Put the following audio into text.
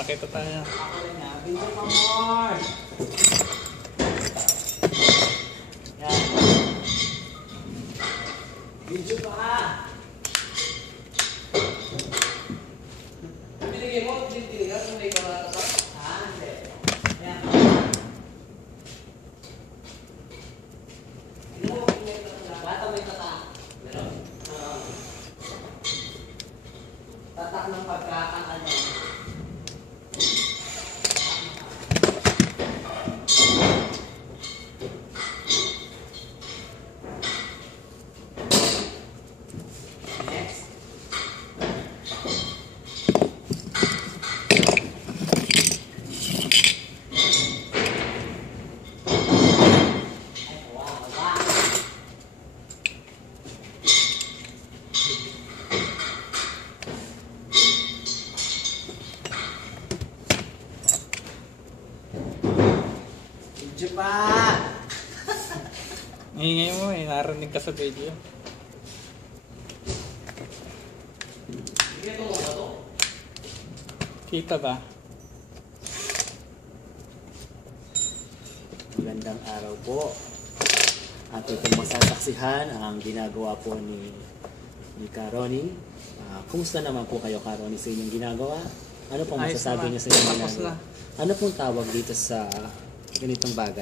makita tayo. Ako rin nga. Video pa more. Yan. Video pa ha. Binigay mo, binigay ka, kung may kamata sa... Hindi. Yan. Hindi mo, may tata. Bata may tata. Meron? Tatak ng pagkakakano. Video pa! Ingay mo eh, narinig ka sa video. Kita ba? Magandang araw po. At itong masasaksihan ang ginagawa po ni Karoni. Kumusta naman po kayo, Karoni, sa inyong ginagawa? Ano pong masasabi niyo sa inyong ginagawa? Ano pong tawag dito sa ganitong bagay?